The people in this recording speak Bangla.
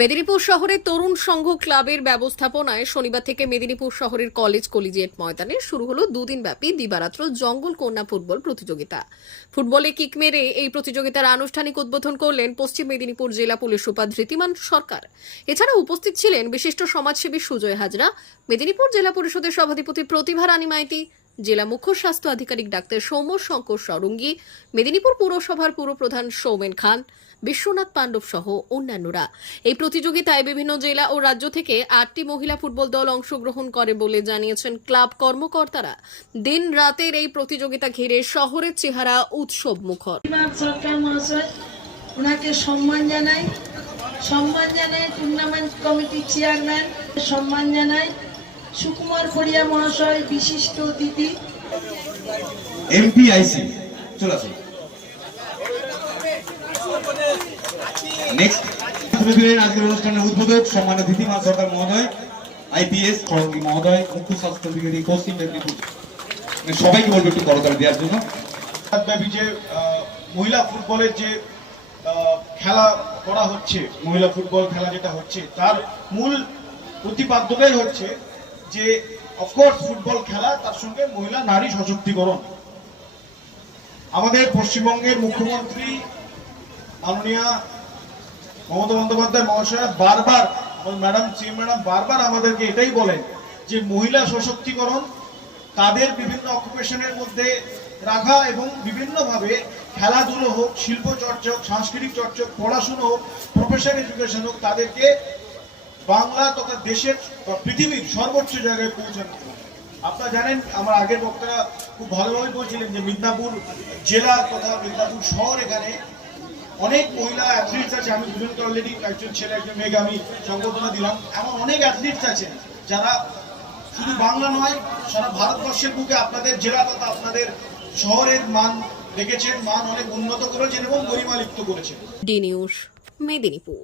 মেদিনীপুর শহরের তরুণ সংঘ ক্লাবের ব্যবস্থাপনায় শনিবার থেকে মেদিনীপুর শহরের কলেজ কলিজিয়েট ময়দানে শুরু হলো দুদিন ব্যাপী দিবারাত্র জঙ্গল কন্যা ফুটবল প্রতিযোগিতা। ফুটবলে কিক মেরে এই প্রতিযোগিতার আনুষ্ঠানিক উদ্বোধন করলেন পশ্চিম মেদিনীপুর জেলা পুলিশ সুপার ধৃতিমান সরকার। এছাড়া উপস্থিত ছিলেন বিশিষ্ট সমাজসেবী সুজয় হাজরা, মেদিনীপুর জেলা পরিষদের সভাধিপতি প্রতিভা রানী মাইতি, জেলা মুখ্য স্বাস্থ্য আধিকারিক ডাক্তার সৌম্য শঙ্কর সরঙ্গী, মেদিনীপুর পুরসভার পুরপ্রধান সৌমেন খান, বিশ্বনাথ পাণ্ডব সহ অন্যান্যরা। এই প্রতিযোগিতায় বিভিন্ন জেলা ও রাজ্য থেকে 8টি মহিলা ফুটবল দল অংশগ্রহণ করে বলে জানিয়েছেন ক্লাব কর্মকর্তারা। দিন রাতের এই প্রতিযোগিতা ঘিরে শহরের চেহারা উৎসব মুখর। সরকার মহাশয় ওনাকে সম্মান জানাই টুর্নামেন্ট কমিটির চেয়ারম্যান সম্মান জানাই সুকুমার ফড়িয়া মহাশয় বিশিষ্ট অতিথি এমপিআইসি চলে আসুন। নেক্সট আজকের অনুষ্ঠানের উদ্বোধক সম্মানিত ধৃতিমান সরকার মহোদয়, আইপিএস সরঙ্গী মহোদয়, মুখ্য স্বাস্থ্য অধিকারী পশ্চিম মেদিনীপুর। সবাইকে বলবো একটু করতালি দেওয়ার জন্য। যে মহিলা ফুটবলের যে খেলা করা হচ্ছে, মহিলা ফুটবল খেলা যেটা হচ্ছে তার মূল প্রতিপাদ্যটাই হচ্ছে যে অফকোর্স ফুটবল খেলা, তার সঙ্গে মহিলা নারী সশক্তিকরণ। আমাদের পশ্চিমবঙ্গের মুখ্যমন্ত্রী মাননীয়া মমতা বন্দ্যোপাধ্যায় মহাশয় বারবার, ম্যাডাম সিএম ম্যাডাম বারবার আমাদেরকে এটাই বলেন যে মহিলা সশক্তিকরণ, তাদের বিভিন্ন অকুপেশনের মধ্যে রাখা এবং বিভিন্নভাবে খেলাধুলো হোক, শিল্প চর্চা হোক, সাংস্কৃতিক চর্চা হোক, পড়াশুনো হোক, প্রফেশনাল এডুকেশন হোক, তাদেরকে বাংলা তথা দেশের বা পৃথিবীর সর্বোচ্চ জায়গায় পৌঁছানো। আপনারা জানেন, আমার আগের বক্তারা খুব ভালোভাবে বলছিলেন যে মিদনাপুর জেলা তথা মিদনাপুর শহর, এখানে অনেক মহিলা অ্যাথলিটস আছে। আমি দুজনকে অলরেডি, একজন ছেলে একজন মেয়েকে আমি সংবর্ধনা দিলাম। এমন অনেক অ্যাথলিটস আছেন যারা শুধু বাংলা নয়, সারা ভারতবর্ষের বুকে আপনাদের জেলা তথা আপনাদের শহরের মান রেখেছেন, মান অনেক উন্নত করেছেন এবং গরিমা লিপ্ত করেছেন। D news, Medinipur.